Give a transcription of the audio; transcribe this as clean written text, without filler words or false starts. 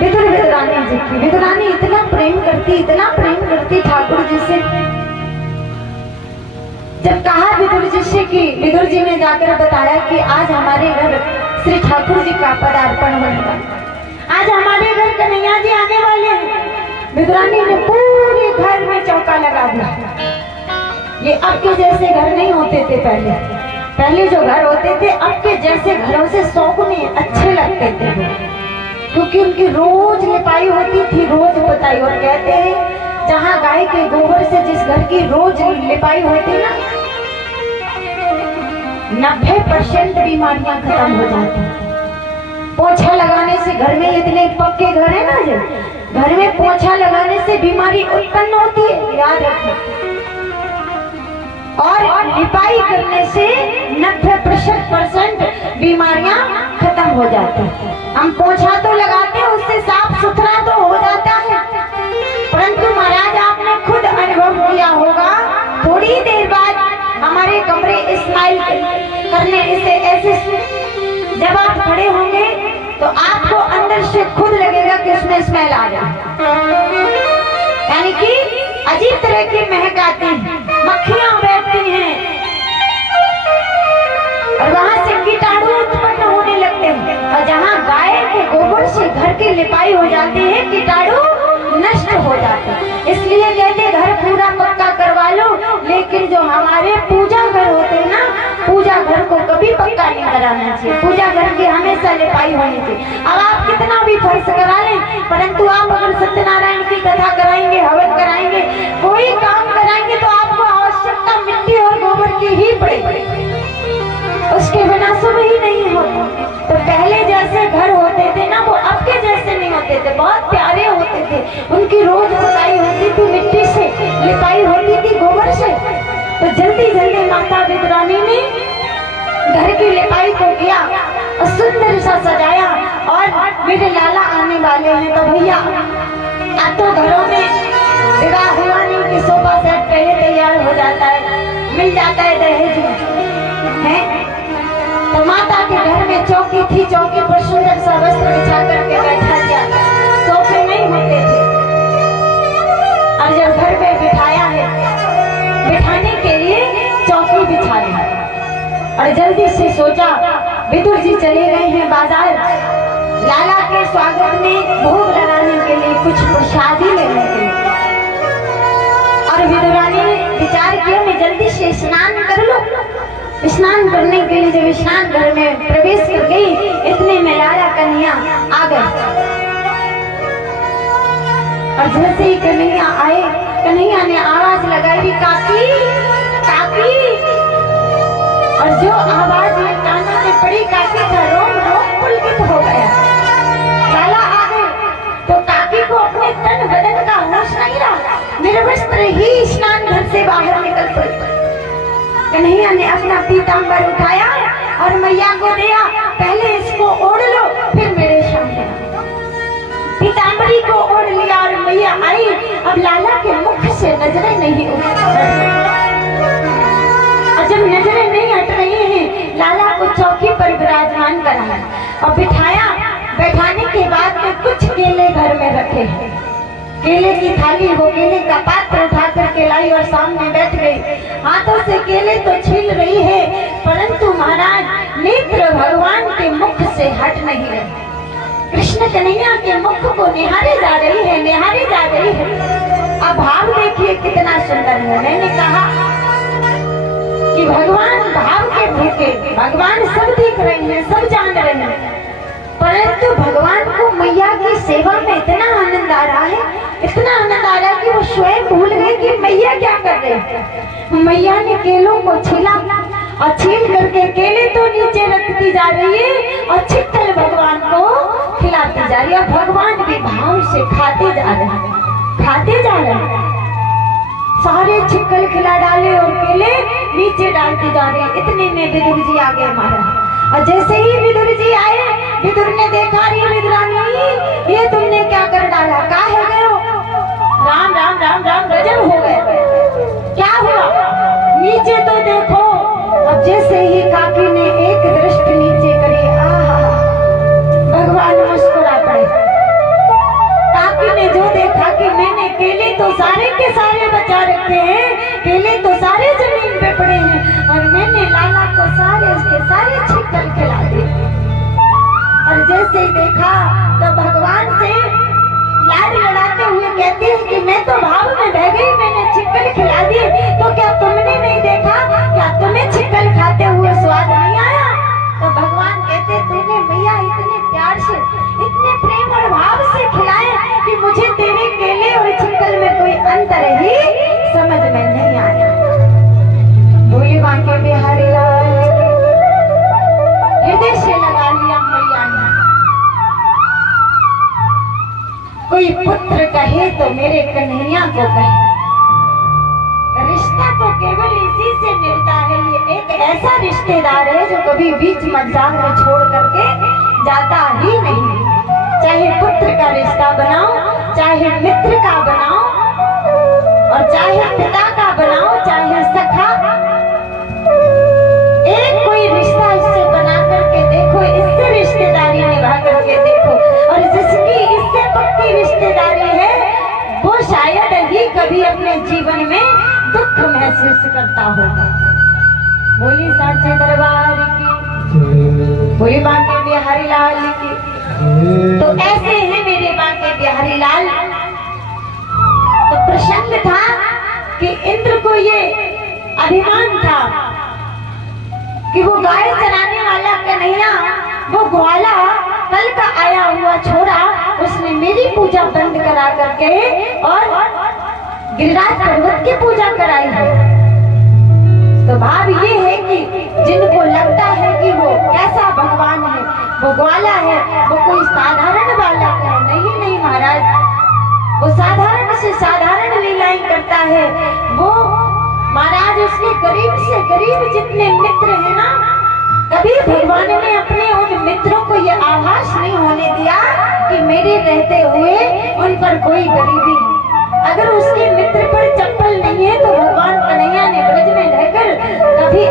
विदुर विदुरानी जी की। विदुरानी इतना प्रेम करती ठाकुर जी से। जब कहा विदुर जी से कि विदुर जी ने जाकर बताया कि आज हमारे घर श्री ठाकुर जी का पदार्पण होने वाला, आज हमारे घर कन्हैया जी आने वाले हैं। विदुरानी ने पूरे घर में चौका लगा दिया। ये अब के जैसे घर नहीं होते थे पहले जो घर होते थे अब के जैसे घरों से 100 गुने अच्छे लगते थे वो, क्योंकि उनकी रोज लिपाई होती थी, रोज बताई। और कहते हैं जहाँ गाय के गोबर से जिस घर की रोज लिपाई होती ना, 90% बीमारियां खत्म हो जाती। पोछा लगाने से, घर में इतने पक्के घर है ना, जो घर में पोछा लगाने से बीमारी उत्पन्न होती है, याद रखना। और लिपाई करने से 90% बीमारियां खत्म हो जाती हैं। हम पोछा तो लगाते हैं, उससे साफ सुथरा तो हो जाता है, परंतु महाराज आपने खुद अनुभव किया होगा, थोड़ी देर बाद हमारे कमरे स्माइल करने से ऐसे जब आप खड़े होंगे तो आपको अंदर से खुद लगेगा कि उसमें स्मेल आ रहा है, यानी कि अजीब तरह की महक आती है, मक्खियां बैठती हैं और वहां से कीटाणु उत्पन्न होने लगते हैं। और जहां गाय के गोबर से घर की लिपाई हो जाती है, कीटाणु नष्ट हो जाते हैं। इसलिए कहते घर पूरा पक्का करवा लो, लेकिन जो हमारे पूजा घर होते हैं ना, पूजा घर को कभी पक्का नहीं कराना चाहिए। पूजा घर की हमेशा लिपाई होनी चाहिए। अब आप कितना भी फर्श करा लें, परंतु आप अगर सत्यनारायण की कथा कराएंगे, हवन कराएंगे, कोई काम कराएंगे तो आपको आवश्यकता मिट्टी और गोबर की ही पड़ेगी, उसके बिना शुभ ही नहीं होता। तो पहले जैसे घर होते थे ना, वो अब के जैसे नहीं होते थे, बहुत प्यारे होते थे। उनकी रोज पुताई होती थी मिट्टी से, लिपाई होती थी गोबर से। तो जल्दी जल्दी माता विदुरानी ने घर की लिपाई को किया और सुंदर सा सजाया। और मेरे लाला आने वाले हैं तो भैया अब तो घरों में विवाह हुआ नहीं कि सोफा सेट पहले तैयार हो जाता है, मिल जाता है दहेज में। तो माता के घर में चौकी थी, चौकी पर सुंदर सा वस्त्र बिछा करके बैठा दिया, सोफे नहीं होते थे। और जब घर में बिठाया है, बिठाने के लिए चौकी बिछा दी और जल्दी से सोचा विदुर जी चले गए हैं बाजार लाला के स्वागत में भोग लगाने के लिए, कुछ प्रसादी लेने के लिए। और विदुरानी विचार किया मैं जल्दी से स्नान कर लूं। स्नान करने के लिए जब स्नान घर में प्रवेश कर गई, इतने में लाला कन्हैया आ गए। और जैसे ही कन्हैया आए, कन्हैया ने आवाज लगाई काकी काकी, और जो आवाज में कानों में पड़ी, काकी का रोम रोम पुलकित हो गया। लाला आ गए तो काकी को अपने तन बदन का होश नहीं रहा, निर्वस्त्र ही स्नान घर से बाहर निकल पड़ी। कन्हैया ने अपना पीतांबर उठाया और मैया को दिया, पहले इसको ओढ़ लो फिर मेरे सामने। पीतांबरी को ओढ़ लिया और मैया आई। अब लाला के मुख से नजरें नहीं उठ रही, और जब नजरें नहीं हट रही हैं, लाला को चौकी पर विराजमान कराया और बिठाया। बैठाने के बाद में कुछ केले घर में रखे हैं, केले की थाली, वो केले का पात्र उठा करके लाई और सामने बैठ गई। हाथों से केले तो छील रही है, परंतु महाराज नेत्र भगवान के मुख से हट नहीं रहे। कृष्ण कन्हैया के मुख को निहारे जा रही है, निहारे जा रही है। अब भाव देखिए कितना सुंदर है। मैंने कहा कि भगवान भाव के भूखे, भगवान सब देख रहे हैं, सब जान रहे हैं, परंतु भगवान को मैया की सेवा में इतना आनंद आ रहा है, इतना आनंद आ रहा है कि वो स्वयं भूल गए कि मैया क्या कर रहे हैं। मैया ने केलों को छीला और छील करके केले तो नीचे रखती जा रही है और छिट्टल भगवान को खिलाती जा रही है। और भगवान भी भाव से खाते जा रहे हैं, खाते जा रहे हैं। सारे छिक्कल खिला डाले और केले नीचे डालती जा रही है। इतने में विदुर जी आगे महाराज, और जैसे ही विदुर जी आए, विदुर ने देखा रही विदुरानी ये तुमने क्या कर डाला, क्या है गए हो? राम राम राम राम गजब हो गए, क्या हुआ? नीचे तो देखो। अब जैसे ही काकी ने एक दृष्टि नीचे करी, आहा भगवान मुस्कुरा पड़े। तो सारे के सारे बचा रखे हैं, केले तो सारे जमीन पे पड़े हैं, और मैंने लाला को सारे उसके सारे छिकल खिला दिए। और जैसे ही देखा तो भगवान से लाड लड़ाते हुए कहती है कि मैं तो भाव में बह गई, मैंने छिकल खिला दिए, तो क्या तुमने नहीं देखा? क्या तुम्हें छिकल खाते हुए स्वाद नहीं आया? तो भगवान कहते तूने मैया इतने प्यार से, इतने प्रेम और भाव से खिलाए कि मुझे तेरे केले और छिकल में कोई अंतर ही समझ में नहीं आया। बोले बांके बिहारी लाल हृदय से लगा लिया मैया ने। कोई पुत्र कहे तो मेरे कन्हैया को कहे, रिश्ता तो केवल इसी से मिलता है। ये एक ऐसा रिश्तेदार है जो कभी बीच मजाक में छोड़ करके जाता ही नहीं। चाहे पुत्र का रिश्ता बनाओ, चाहे मित्र का बनाओ, और चाहे पिता का बनाओ, चाहे सखा, एक कोई रिश्ता इससे बना करके देखो, इससे रिश्तेदारी निभा करके देखो, और जिसकी इससे पक्की रिश्तेदारी है वो शायद ही कभी अपने जीवन में दुख महसूस करता होगा। बोली साचे दरबार की, बोली बांके बिहारी लाल की। तो ऐसे हैं मेरे बांके बिहारी लाल। तो प्रसन्न था कि इंद्र को ये अभिमान था कि वो गाय चराने वाला कन्हैया, वो ग्वाला कल का आया हुआ छोरा, उसने मेरी पूजा बंद करा करके और गिरिराज पर्वत की पूजा कराई है। तो भाव ये है कि जिनको लगता है कि वो कैसा भगवान है, वो ग्वाला है, वो कोई साधारण बालक है, नहीं नहीं महाराज, वो साधारण से साधारण लीलाएं करता है। वो महाराज उसके गरीब से गरीब जितने मित्र हैं ना, कभी भगवान ने अपने उन मित्रों को यह आभास नहीं होने दिया कि मेरे रहते हुए उन पर कोई गरीबी है। अगर उसके मित्र पर चप्पल नहीं है तो भगवान कन्हैया ने ब्रज में रहकर कभी